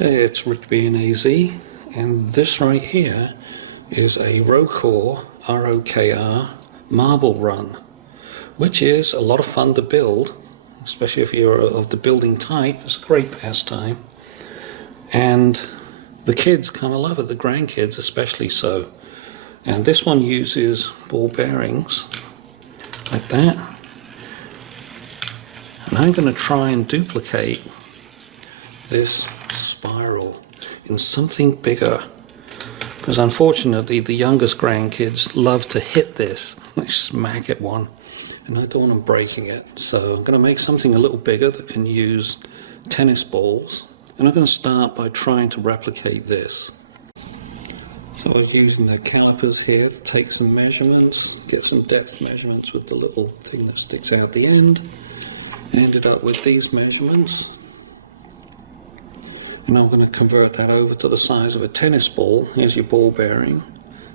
Hey, it's Rick being AZ, and this right here is a Rokor, R-O-K-R, marble run, which is a lot of fun to build, especially if you're of the building type. It's a great pastime, and the kids kind of love it, the grandkids especially so. And this one uses ball bearings like that, and I'm going to try and duplicate this spiral in something bigger, because unfortunately the youngest grandkids love to hit this. They smack at one and I don't want them breaking it, so I'm going to make something a little bigger that can use tennis balls, and I'm going to start by trying to replicate this. So I was using the calipers here to take some measurements, get some depth measurements with the little thing that sticks out the end. Ended up with these measurements. And I'm going to convert that over to the size of a tennis ball. Here's your ball bearing,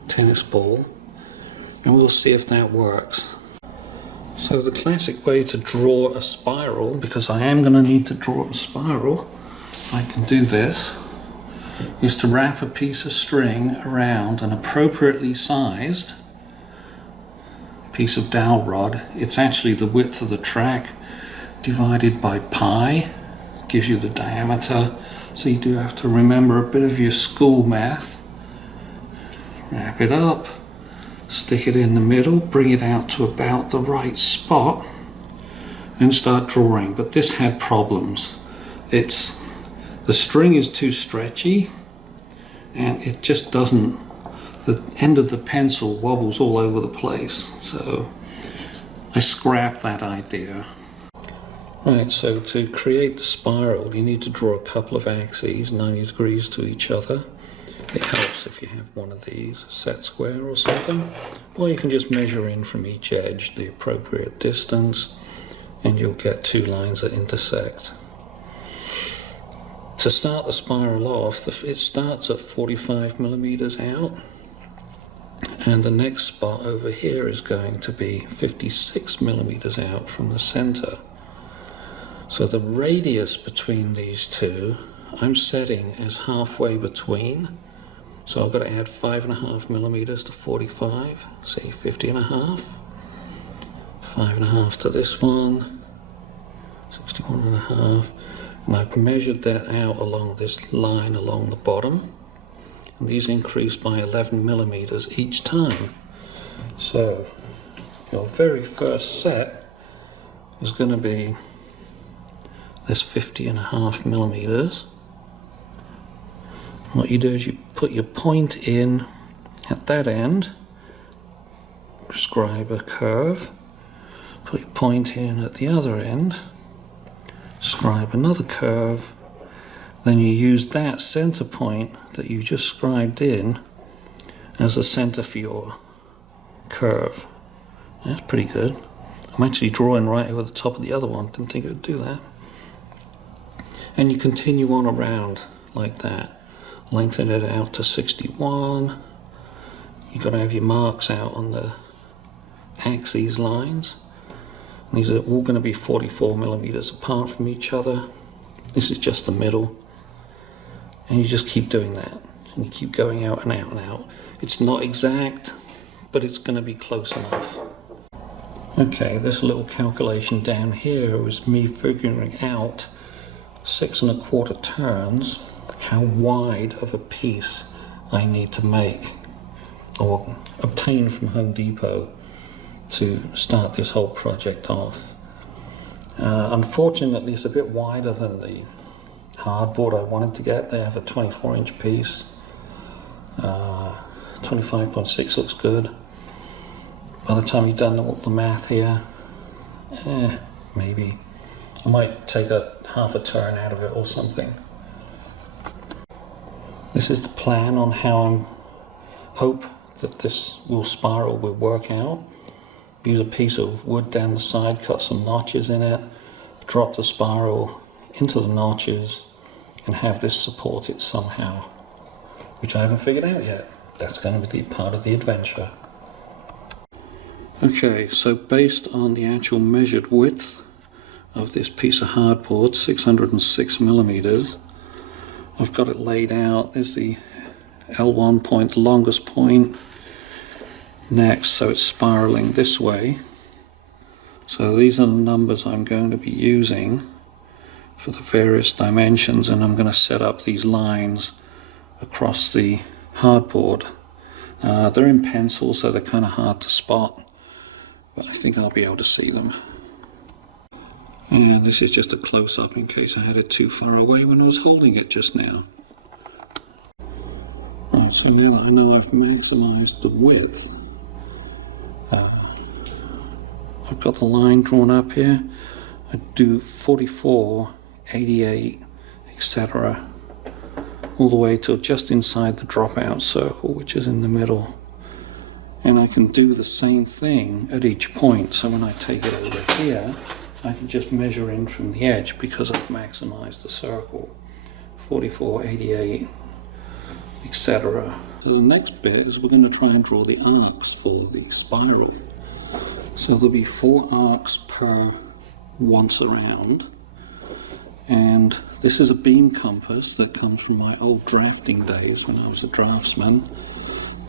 tennis ball, and we'll see if that works. So the classic way to draw a spiral, because I am going to need to draw a spiral, if I can do this, is to wrap a piece of string around an appropriately sized piece of dowel rod. It's actually the width of the track divided by pi, gives you the diameter. So you do have to remember a bit of your school math. Wrap it up, stick it in the middle, bring it out to about the right spot, and start drawing. But this had problems. The string is too stretchy, and it just doesn't, the end of the pencil wobbles all over the place. So I scrapped that idea. Right, so to create the spiral you need to draw a couple of axes 90 degrees to each other. It helps if you have one of these, a set square or something, or you can just measure in from each edge the appropriate distance and you'll get two lines that intersect. To start the spiral off, it starts at 45 millimeters out, and the next spot over here is going to be 56 millimeters out from the center. So the radius between these two I'm setting as halfway between. So I've got to add 5.5 millimeters to 45, say 50.5. 5.5 to this one, 61.5. And I've measured that out along this line along the bottom. And these increase by 11 millimeters each time. So your very first set is going to be this 50.5 millimeters. What you do is you put your point in at that end, scribe a curve, put your point in at the other end, scribe another curve, then you use that center point that you just scribed in as the center for your curve. That's pretty good. I'm actually drawing right over the top of the other one, didn't think it would do that. And you continue on around like that. Lengthen it out to 61. You've got to have your marks out on the axes lines. And these are all going to be 44 millimeters apart from each other. This is just the middle. And you just keep doing that. And you keep going out and out and out. It's not exact, but it's going to be close enough. Okay, this little calculation down here was me figuring out 6 1/4 turns, how wide of a piece I need to make or obtain from Home Depot to start this whole project off. Unfortunately it's a bit wider than the hardboard I wanted to get. They have a 24-inch piece. 25.6 looks good. By the time you've done the math here, maybe I might take half a turn out of it or something. This is the plan on how I hope that this spiral will work out. Use a piece of wood down the side, cut some notches in it, drop the spiral into the notches, and have this support it somehow, which I haven't figured out yet. That's going to be part of the adventure. Okay, so based on the actual measured width of this piece of hardboard, 606 millimeters, I've got it laid out. There's the L1 point, the longest point. Next, so it's spiraling this way. So these are the numbers I'm going to be using for the various dimensions, and I'm going to set up these lines across the hardboard. They're in pencil, so they're kind of hard to spot, but I think I'll be able to see them. And this is just a close-up in case I had it too far away when I was holding it just now. Right, so now that I know I've maximized the width, I've got the line drawn up here. I do 44, 88, etc. all the way to just inside the dropout circle, which is in the middle. And I can do the same thing at each point. So when I take it over here, I can just measure in from the edge because I've maximized the circle. 44, 88, etc. So the next bit is we're going to try and draw the arcs for the spiral. So there'll be 4 arcs per once around. And this is a beam compass that comes from my old drafting days when I was a draftsman.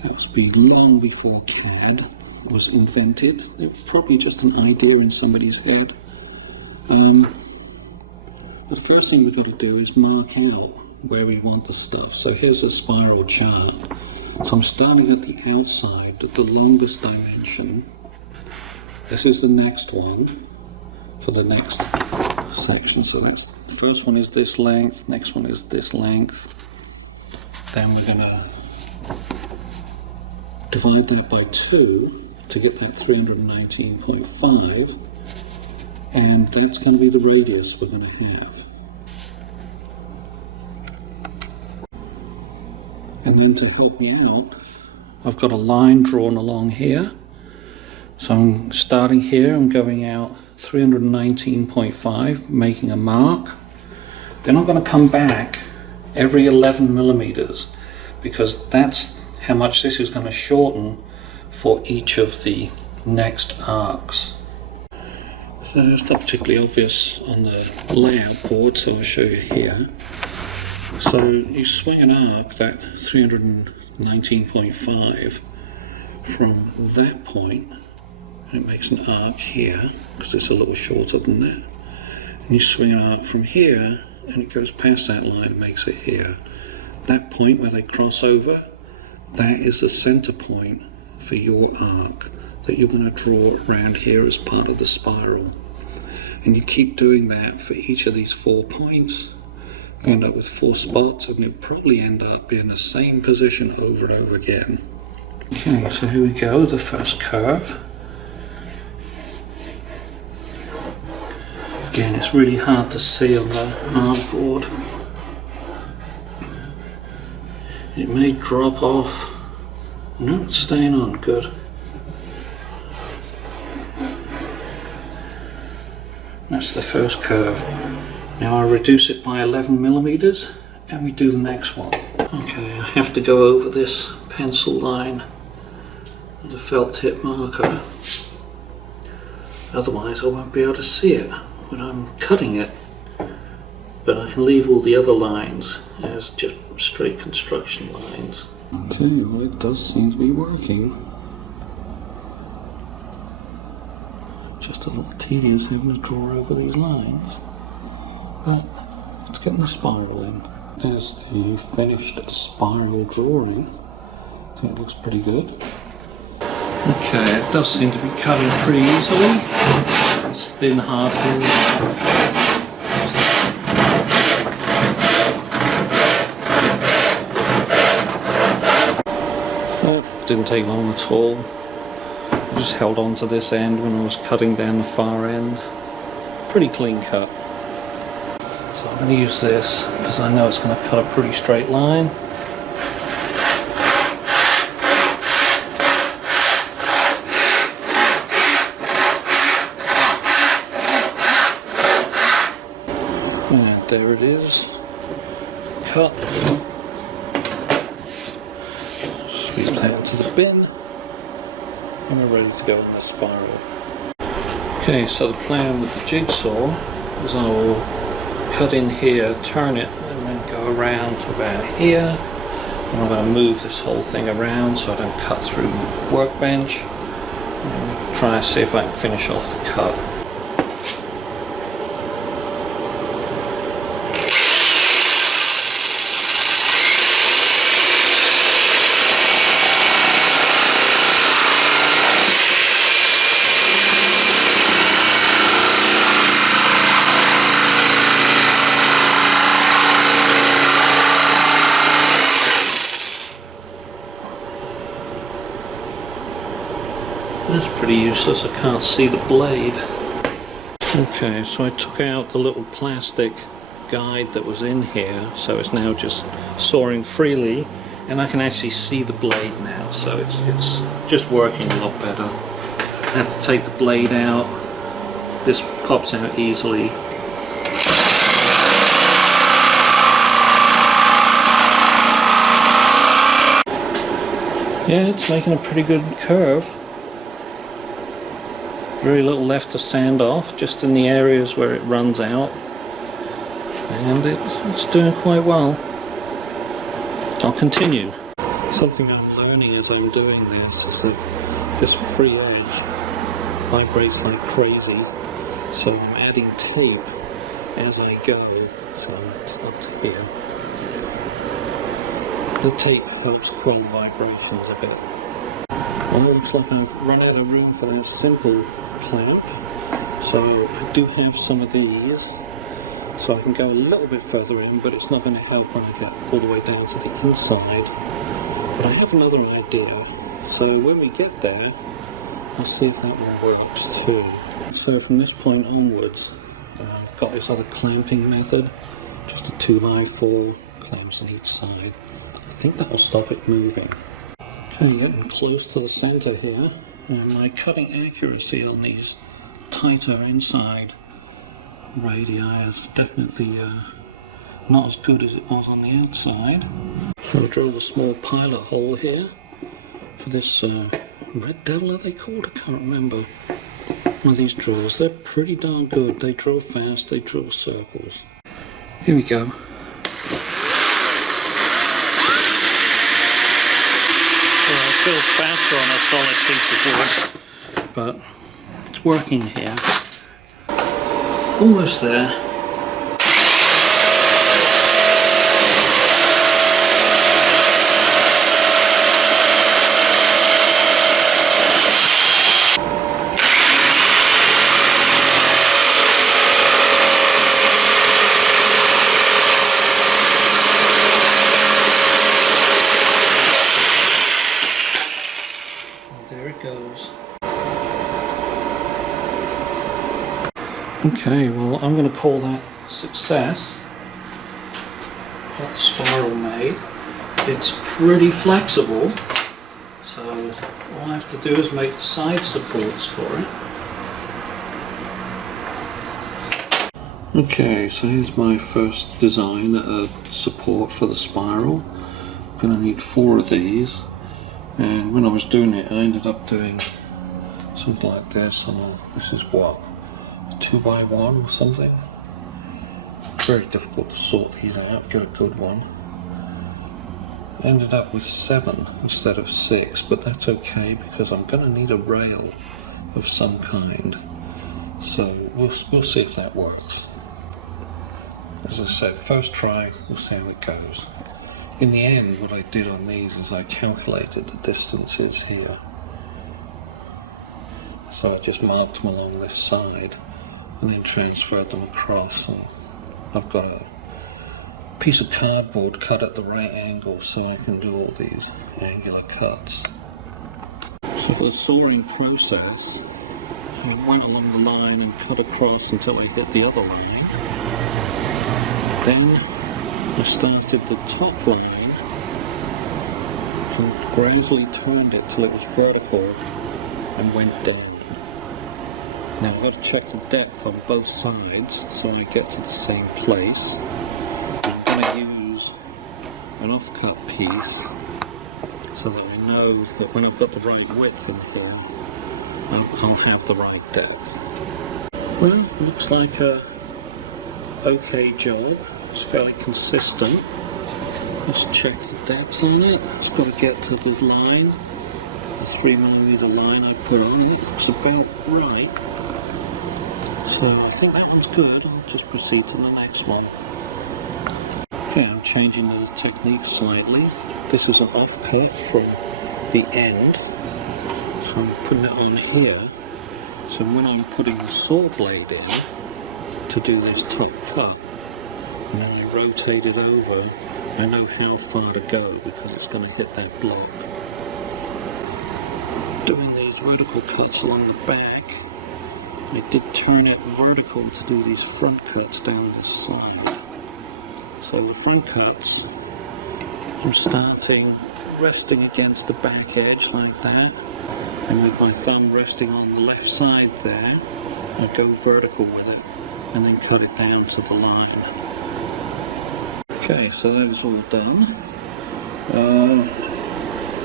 That was long before CAD was invented. It was probably just an idea in somebody's head. But the first thing we've got to do is mark out where we want the stuff. So here's a spiral chart. So I'm starting at the outside at the longest dimension. This is the next one for the next section. So that's the first one is this length, next one is this length. Then we're going to divide that by 2 to get that 319.5, and that's going to be the radius we're going to have. And then to help me out, I've got a line drawn along here. So I'm starting here, I'm going out 319.5, making a mark. Then I'm going to come back every 11 millimeters because that's how much this is going to shorten for each of the next arcs. So it's not particularly obvious on the layout board, so I'll show you here. So you swing an arc, that 319.5, from that point. It makes an arc here because it's a little shorter than that. And you swing an arc from here and it goes past that line and makes it here. That point where they cross over, that is the center point for your arc that you're going to draw around here as part of the spiral. And you keep doing that for each of these 4 points. You end up with 4 spots, and you'll probably end up in the same position over and over again. Okay, so here we go, the first curve. Again, it's really hard to see on the hardboard. It may drop off. No, it's staying on, good. That's the first curve. Now I reduce it by 11 millimeters and we do the next one. Okay, I have to go over this pencil line with a felt tip marker. Otherwise I won't be able to see it when I'm cutting it. But I can leave all the other lines as just straight construction lines. Okay, well it does seem to be working. Just a little tedious having to draw over these lines, but it's getting the spiral in. There's the finished spiral drawing. I think it looks pretty good. Okay, it does seem to be cutting pretty easily. It's thin hardboard. Didn't take long at all. I just held on to this end when I was cutting down the far end. Pretty clean cut. So I'm going to use this because I know it's going to cut a pretty straight line. And there it is. Cut. Squeeze that into the bin. And we're ready to go in the spiral. Okay, so the plan with the jigsaw is I will cut in here, turn it, and then go go around to about here, and I'm going to move this whole thing around so I don't cut through the workbench. And try and see if I can finish off the cut. That's pretty useless, I can't see the blade. Okay, so I took out the little plastic guide that was in here, so it's now just sawing freely, and I can actually see the blade now, so it's just working a lot better. I have to take the blade out. This pops out easily. Yeah, it's making a pretty good curve. Very little left to sand off, just in the areas where it runs out, and it's doing quite well. I'll continue. Something I'm learning as I'm doing this is that this free edge vibrates like crazy, so I'm adding tape as I go. So up to here. The tape helps quell vibrations a bit. Well, it looks like I've run out of room for a simple clamp, so I do have some of these, so I can go a little bit further in, but it's not going to help when I get all the way down to the inside. But I have another idea, so when we get there, I'll see if that one works too. So from this point onwards, I've got this other clamping method, just a 2x4 clamps on each side. I think that will stop it moving. Okay, getting close to the center here, and my cutting accuracy on these tighter inside radii is definitely not as good as it was on the outside. So I drilled a small pilot hole here for this Red Devil, are they called? I can't remember. One of these drills, they're pretty darn good. They drill fast, they drill circles. Here we go. Still faster on a solid piece of wood, but it's working here. Almost there. There it goes. Okay, well, I'm going to call that success. Got the spiral made. It's pretty flexible, so all I have to do is make the side supports for it. Okay, so here's my first design, support for the spiral. I'm going to need 4 of these. And when I was doing it, I ended up doing something like this, and this is what, 2x1 or something. Very difficult to sort these out, get a good one. Ended up with 7 instead of 6, but that's okay because I'm going to need a rail of some kind. So we'll see if that works. As I said, first try, we'll see how it goes. In the end, what I did on these is I calculated the distances here. So I just marked them along this side and then transferred them across. And I've got a piece of cardboard cut at the right angle so I can do all these angular cuts. So for the sawing process, I went along the line and cut across until I hit the other line. Then I started the top line and gradually turned it till it was vertical and went down. Now I've got to check the depth on both sides so I get to the same place. I'm going to use an offcut piece so that I know that when I've got the right width in here, I'll have the right depth. Well, looks like a okay job. It's fairly consistent. Let's check the depth on it. It's got to get to the line, the 3mm line I put on it. Looks about right. So I think that one's good. I'll just proceed to the next one. Okay, I'm changing the technique slightly. This is an offcut from the end. So I'm putting it on here. So when I'm putting the saw blade in to do this top cut, and then I rotate it over, I know how far to go because it's going to hit that block. Doing these vertical cuts along the back, I did turn it vertical to do these front cuts down this side. So the front cuts, I'm starting resting against the back edge like that, and with my thumb resting on the left side there, I go vertical with it and then cut it down to the line. Okay, so that is all done.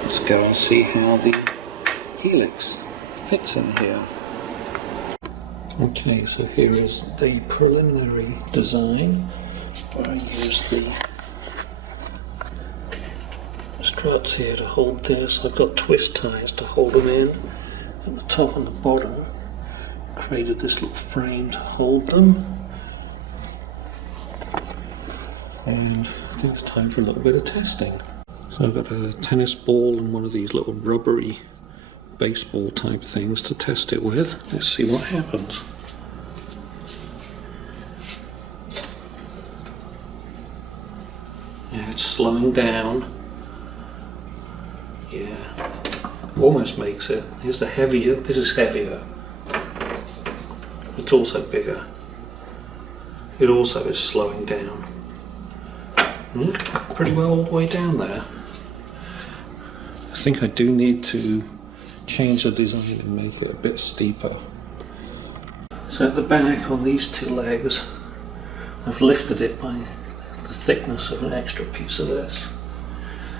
Let's go and see how the helix fits in here. Okay, so here is the preliminary design where I use the struts here to hold this. I've got twist ties to hold them in at the top and the bottom. Created this little frame to hold them. And I think it's time for a little bit of testing. So I've got a tennis ball and one of these little rubbery baseball type things to test it with. Let's see what happens. Yeah, it's slowing down. Yeah, almost makes it. Here's the heavier, this is heavier. It's also bigger. It also is slowing down. Pretty well all the way down there. I think I do need to change the design and make it a bit steeper. So at the back on these two legs, I've lifted it by the thickness of an extra piece of this.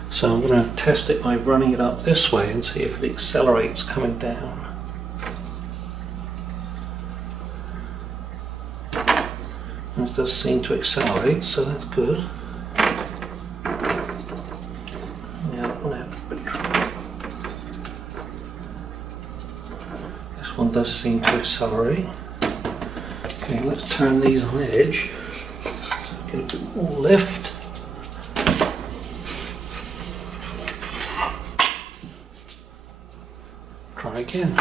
So I'm going to test it by running it up this way and see if it accelerates coming down. And it does seem to accelerate, so that's good. Yeah, that one had a bit of trouble. This one does seem to accelerate. Okay, let's turn these on edge so I get a bit more lift. Try again.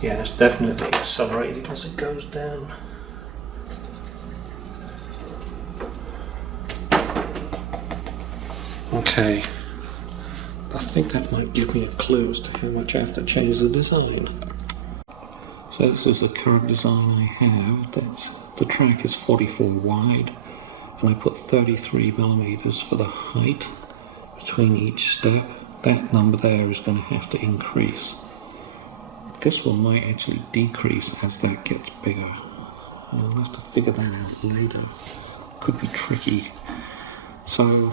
Yeah, it's definitely accelerating as it goes down. Okay, I think that might give me a clue as to how much I have to change the design. So this is the current design I have. The track is 44 wide, and I put 33mm for the height between each step. That number there is going to have to increase. This one might actually decrease as that gets bigger. I'll have to figure that out later. Could be tricky. So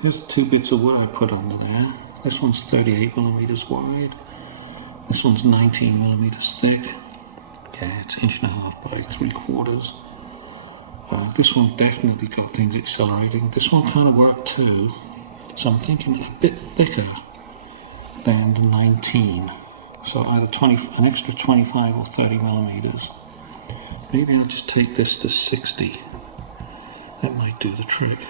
here's 2 bits of wood I put under there. This one's 38mm wide. This one's 19mm thick. Yeah, it's 1.5 by 3/4. This one definitely got things accelerating. This one kind of worked too. So I'm thinking it's a bit thicker than the 19. So either an extra 25 or 30mm. Maybe I'll just take this to 60. That might do the trick.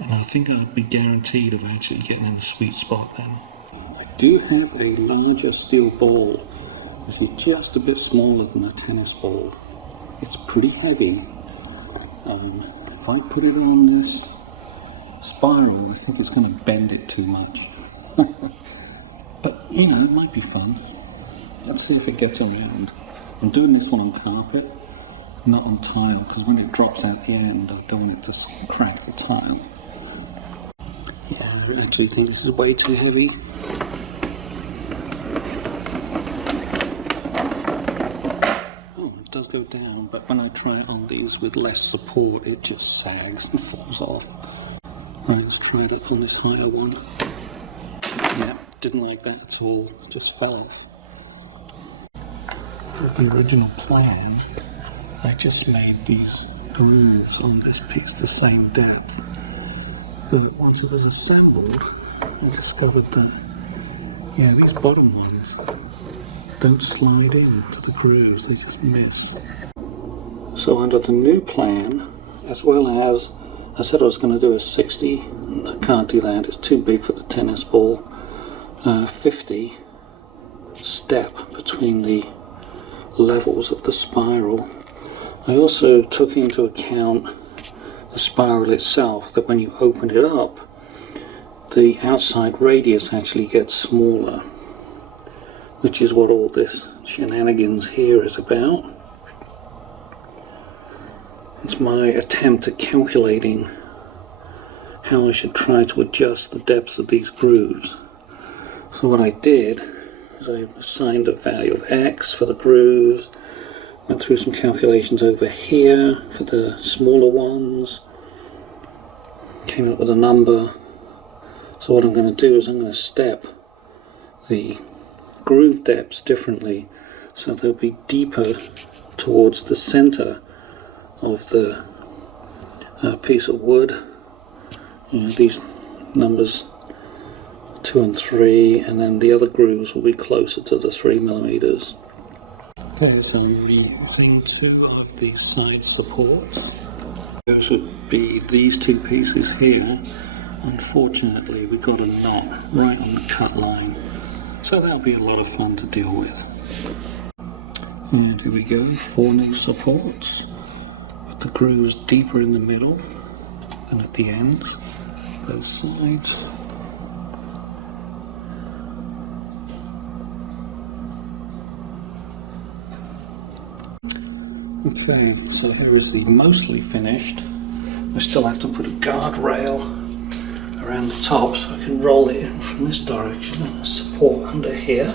And I think I'll be guaranteed of actually getting in the sweet spot then. I do have a larger steel ball, which is just a bit smaller than a tennis ball. It's pretty heavy. If I put it on this spiral, I think it's going to bend it too much. But, you know, it might be fun. Let's see if it gets around. I'm doing this one on carpet, not on tile, because when it drops out the end, I don't want it to crack the tile. Yeah, I actually think this is way too heavy. Oh, it does go down, but when I try it on these with less support, it just sags and falls off. Alright, let's try it on this higher one. Yeah, didn't like that at all, just fell off. of the original plan, I just made these grooves on this piece the same depth. But once it was assembled, I discovered that, yeah, these bottom ones don't slide into the grooves, they just miss. So under the new plan, as well as, I said I was going to do a 60, I can't do that, it's too big for the tennis ball, 50 step between the levels of the spiral. I also took into account the spiral itself, that when you open it up, the outside radius actually gets smaller, which is what all this shenanigans here is about. It's my attempt at calculating how I should try to adjust the depth of these grooves. So what I did is I assigned a value of X for the grooves, went through some calculations over here for the smaller ones, came up with a number. So what I'm going to do is I'm going to step the groove depths differently, so they'll be deeper towards the center of the piece of wood. You know, these numbers 2 and 3, and then the other grooves will be closer to the 3mm. Okay, so I'm using 2 of these side supports. Those would be these 2 pieces here. Unfortunately, we got a knot right on the cut line, so that'll be a lot of fun to deal with. And here we go, 4 new supports, with the grooves deeper in the middle than at the ends, both sides. Okay, so here is the mostly finished. I still have to put a guardrail around the top so I can roll it in from this direction and a support under here.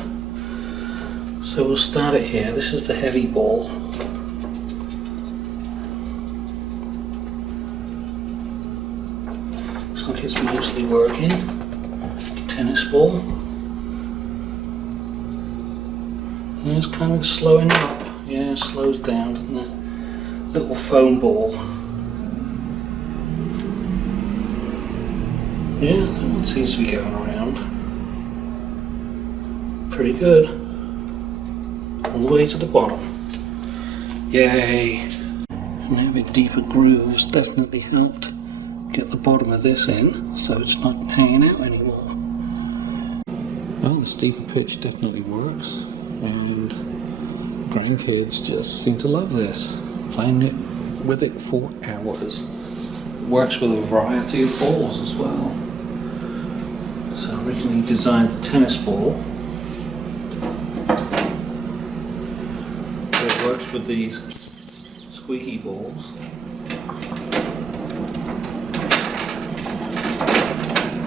So we'll start it here. This is the heavy ball. Looks like it's mostly working. Tennis ball. Yeah, it's kind of slowing up. Yeah, it slows down, doesn't it? Little foam ball. Yeah, that one seems to be going around. Pretty good. All the way to the bottom. Yay! Now with deeper grooves definitely helped get the bottom of this in, so it's not hanging out anymore. Well, the steeper pitch definitely works, and grandkids just seem to love this, playing with it for hours. Works with a variety of balls as well. So I originally designed the tennis ball. It works with these squeaky balls.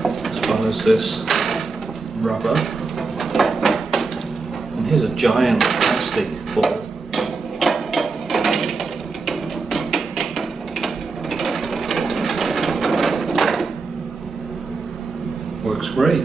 As well as this rubber. And here's a giant plastic ball. Works great.